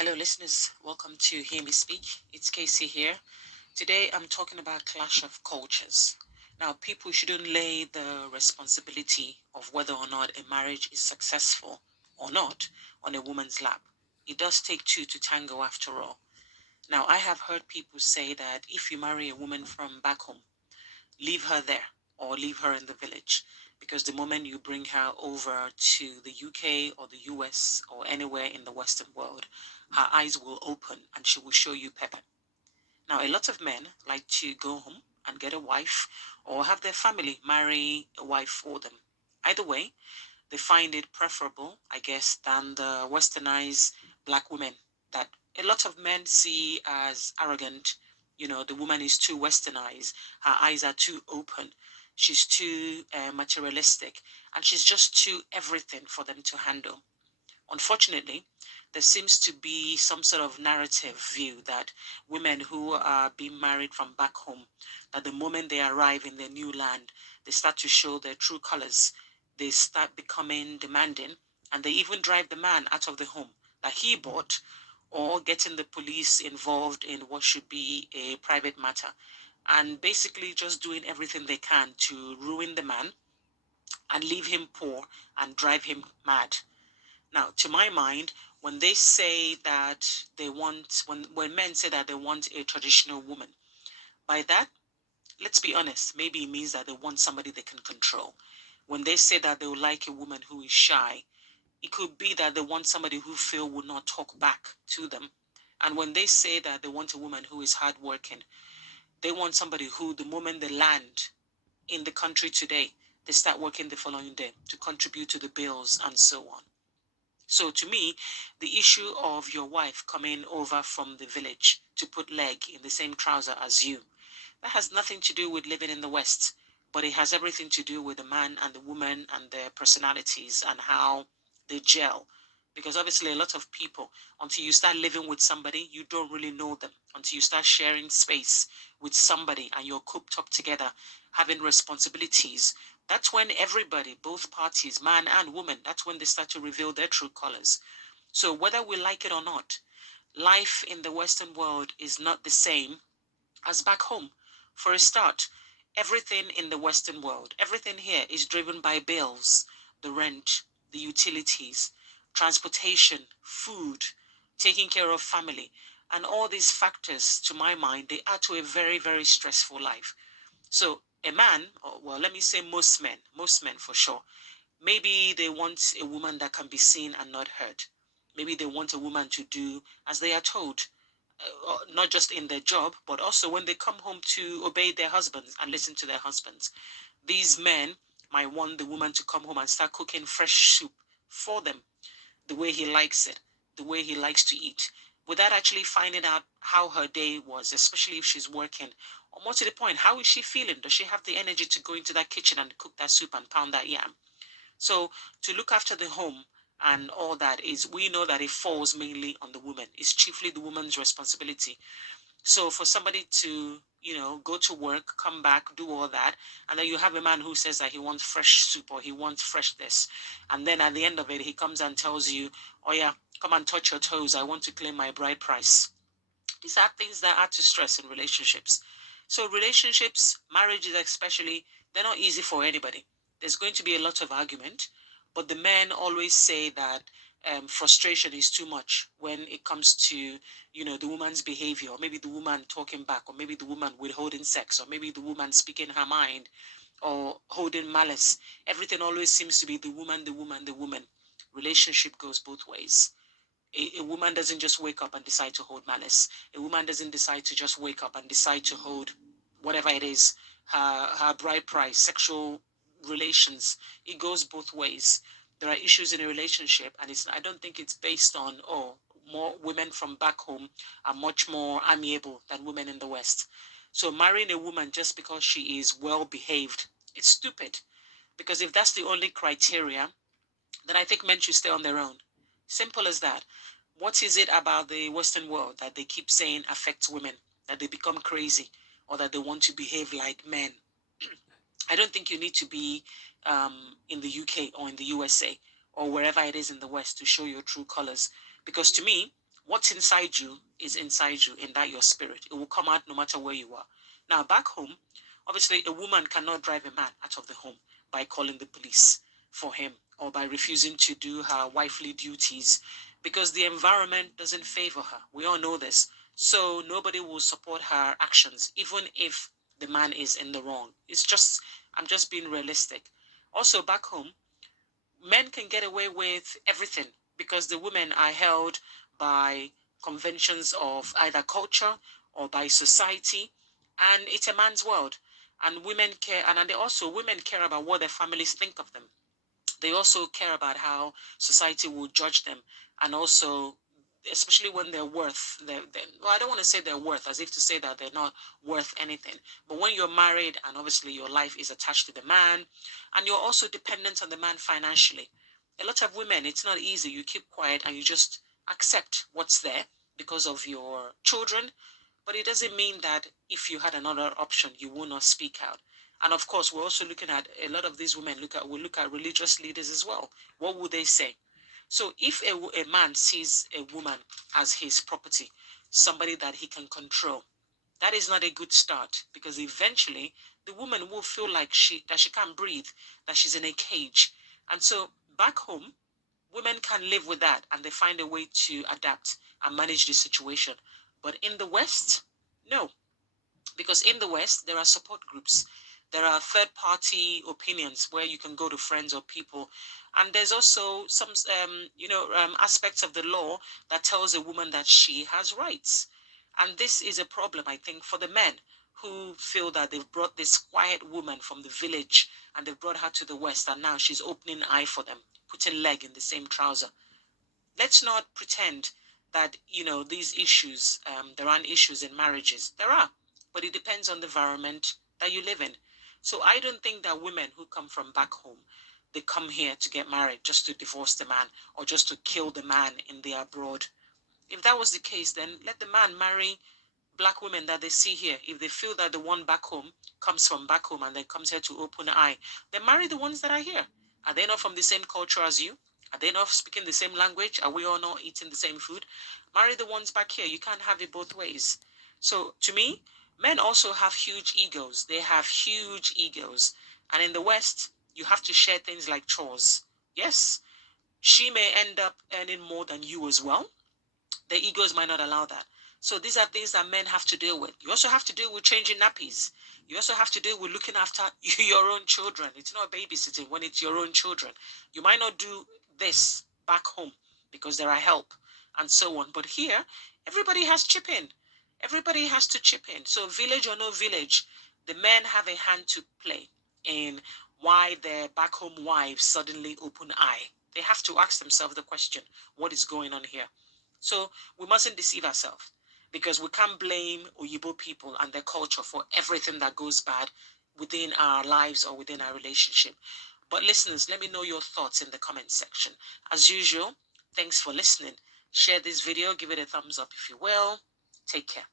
Hello, listeners. Welcome to Hear Me Speak. It's Casey here. Today, I'm talking about clash of cultures. Now, people shouldn't lay the responsibility of whether or not a marriage is successful or not on a woman's lap. It does take two to tango, after all. Now, I have heard people say that if you marry a woman from back home, leave her there or leave her in the village, because the moment you bring her over to the UK or the US or anywhere in the Western world, her eyes will open and she will show you pepper. Now, a lot of men like to go home and get a wife or have their family marry a wife for them. Either way, they find it preferable, I guess, than the westernized black women that a lot of men see as arrogant. The woman is too westernized, her eyes are too open, she's too materialistic, and she's just too everything for them to handle. Unfortunately, there seems to be some sort of narrative view that women who are being married from back home, that the moment they arrive in their new land, they start to show their true colors. They start becoming demanding, and they even drive the man out of the home that he bought, or getting the police involved in what should be a private matter, and basically just doing everything they can to ruin the man and leave him poor and drive him mad. Now, to my mind, when they say that when men say that they want a traditional woman, by that, let's be honest, maybe it means that they want somebody they can control. When they say that they would like a woman who is shy, it could be that they want somebody who feel will not talk back to them. And when they say that they want a woman who is hardworking, they want somebody who, the moment they land in the country today, they start working the following day to contribute to the bills and so on. So to me, the issue of your wife coming over from the village to put leg in the same trouser as you, that has nothing to do with living in the West, but it has everything to do with the man and the woman and their personalities and how they gel. Because obviously, a lot of people, until you start living with somebody, you don't really know them. Until you start sharing space with somebody and you're cooped up together, having responsibilities, that's when everybody, both parties, man and woman, that's when they start to reveal their true colors. So, whether we like it or not, life in the Western world is not the same as back home. For a start, everything in the Western world, everything here is driven by bills, the rent, the utilities, transportation, food, taking care of family. And all these factors, to my mind, they add to a very, very stressful life. So a man, or well, let me say most men for sure, maybe they want a woman that can be seen and not heard. Maybe they want a woman to do as they are told, not just in their job, but also when they come home to obey their husbands and listen to their husbands. These men might want the woman to come home and start cooking fresh soup for them, the way he likes it, the way he likes to eat, without actually finding out how her day was, especially if she's working. Or more to the point, how is she feeling? Does she have the energy to go into that kitchen and cook that soup and pound that yam? So to look after the home and all that is, we know that it falls mainly on the woman. It's chiefly the woman's responsibility. So for somebody to, go to work, come back, do all that, and then you have a man who says that he wants fresh soup or he wants fresh this, and then at the end of it, he comes and tells you, "Oh yeah, come and touch your toes. I want to claim my bride price." These are things that add to stress in relationships. So relationships, marriages especially, they're not easy for anybody. There's going to be a lot of argument, but the men always say that frustration is too much when it comes to, the woman's behavior, or maybe the woman talking back, or maybe the woman withholding sex, or maybe the woman speaking her mind, or holding malice. Everything always seems to be the woman, the woman, the woman. Relationship goes both ways. A woman doesn't just wake up and decide to hold malice. A woman doesn't decide to just wake up and decide to hold whatever it is, her bride price, sexual relations. It goes both ways. There are issues in a relationship, and I don't think it's based on, more women from back home are much more amiable than women in the West. So marrying a woman just because she is well behaved, it's stupid. Because if that's the only criteria, then I think men should stay on their own. Simple as that. What is it about the Western world that they keep saying affects women, that they become crazy, or that they want to behave like men? I don't think you need to be in the UK or in the USA or wherever it is in the West to show your true colors. Because to me, What's inside you is inside you, in that your spirit. It will come out no matter where you are. Now, back home, obviously, a woman cannot drive a man out of the home by calling the police for him or by refusing to do her wifely duties because the environment doesn't favor her. We all know this. So nobody will support her actions, even if the man is in the wrong. I'm just being realistic. Also, back home, men can get away with everything because the women are held by conventions of either culture or by society, and it's a man's world. And women care, and they also women care about what their families think of them. They also care about how society will judge them, and also especially when they're worth well, I don't want to say they're worth as if to say that they're not worth anything, but when you're married and obviously your life is attached to the man and you're also dependent on the man financially, a lot of women, it's not easy. You keep quiet and you just accept what's there because of your children, but it doesn't mean that if you had another option you will not speak out. And of course, we're also looking at a lot of these women we look at religious leaders as well. What would they say? So if a man sees a woman as his property, somebody that he can control, that is not a good start because eventually the woman will feel like she can't breathe, that she's in a cage. And so back home, women can live with that and they find a way to adapt and manage the situation. But in the West, no, because in the West, there are support groups. There are third party opinions where you can go to friends or people. And there's also some, aspects of the law that tells a woman that she has rights. And this is a problem, I think, for the men who feel that they've brought this quiet woman from the village and they've brought her to the West and now she's opening eye for them, putting leg in the same trouser. Let's not pretend that these issues, there aren't issues in marriages. There are, but it depends on the environment that you live in. So I don't think that women who come from back home, they come here to get married just to divorce the man or just to kill the man in the abroad. If that was the case, then let the man marry black women that they see here. If they feel that the one back home comes from back home and then comes here to open an eye, then marry the ones that are here. Are they not from the same culture as you? Are they not speaking the same language? Are we all not eating the same food? Marry the ones back here. You can't have it both ways. So to me, men also have huge egos. They have huge egos. And in the West, you have to share things like chores. Yes, she may end up earning more than you as well. Their egos might not allow that. So these are things that men have to deal with. You also have to deal with changing nappies. You also have to deal with looking after your own children. It's not babysitting when it's your own children. You might not do this back home because there are help and so on. But here, everybody has chip in. Everybody has to chip in. So village or no village, the men have a hand to play in why their back home wives suddenly open eye. They have to ask themselves the question, what is going on here? So we mustn't deceive ourselves because we can't blame Oyibo people and their culture for everything that goes bad within our lives or within our relationship. But listeners, let me know your thoughts in the comment section. As usual, thanks for listening. Share this video, give it a thumbs up if you will. Take care.